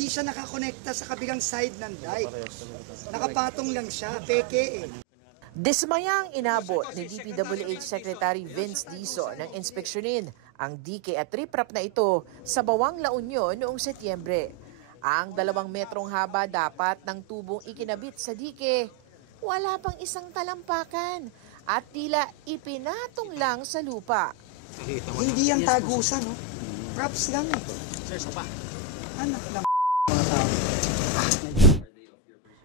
Di siya nakakonekta sa kabilang side ng dike. Nakapatong lang siya, peke eh. Dismayang inabot ni DPWH Secretary Vince Dizon ng inspeksyonin ang dike at riprap na ito sa Bawang La Union noong Setyembre. Ang 2 metrong haba dapat ng tubong ikinabit sa dike. Wala pang isang talampakan at tila ipinatong lang sa lupa. Hindi yan tagusan, no? Props lang. Anak ng mga tao.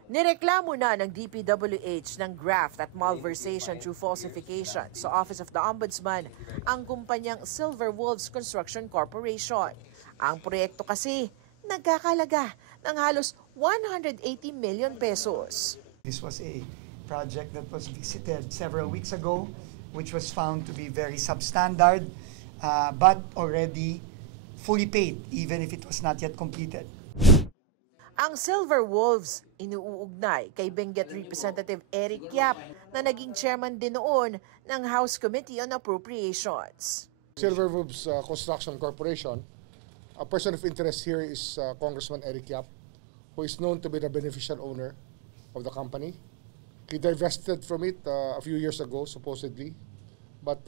Nireklamo na ng DPWH ng graft at malversation through falsification sa Office of the Ombudsman ang kumpanyang Silver Wolves Construction Corporation. Ang proyekto kasi nagkakalaga ng halos 180 million pesos. This was a project that was visited several weeks ago, which was found to be very substandard, but already fully paid, even if it was not yet completed. Ang Silver Wolves inuugnay kay Benguet Representative Eric Yap na naging chairman din noon ng House Committee on Appropriations. Silver Wolves Construction Corporation, a person of interest here is Congressman Eric Yap, who is known to be the beneficial owner of the company. He divested from it a few years ago, supposedly, but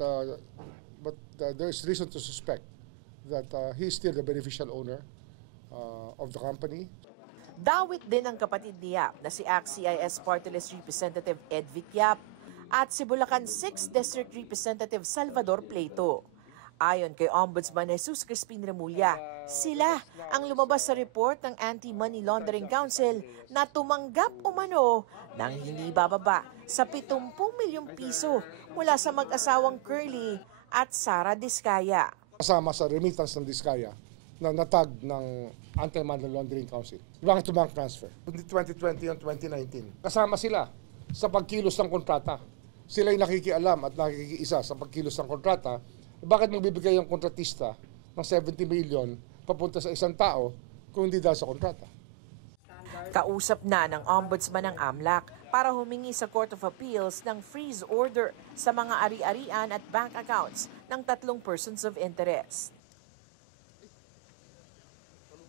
there is reason to suspect that he is still the beneficial owner of the company. Dawit din ang kapatid ni Yap na si ACT-CIS Party List Representative Edvic Yap at si Bulacan 6th District Representative Salvador Pleito. Ayon kay Ombudsman Jesus Crispin Remulla, sila ang lumabas sa report ng Anti-Money Laundering Council na tumanggap umano ng hindi bababa sa 70 milyong piso mula sa mag-asawang Curly at Sara Diskaya. Kasama sa remittance ng Diskaya na natag ng Anti-Money Laundering Council. Bank-to-bank transfer. 2020 and 2019. Kasama sila sa pagkilos ng kontrata. Sila ay nakikialam at nakikiisa sa pagkilos ng kontrata. Bakit magbibigay ang kontratista ng 70 million papunta sa isang tao kung hindi dahil sa kontrata? Kausap na ng Ombudsman ng AMLAC para humingi sa Court of Appeals ng freeze order sa mga ari-arian at bank accounts ng 3 persons of interest.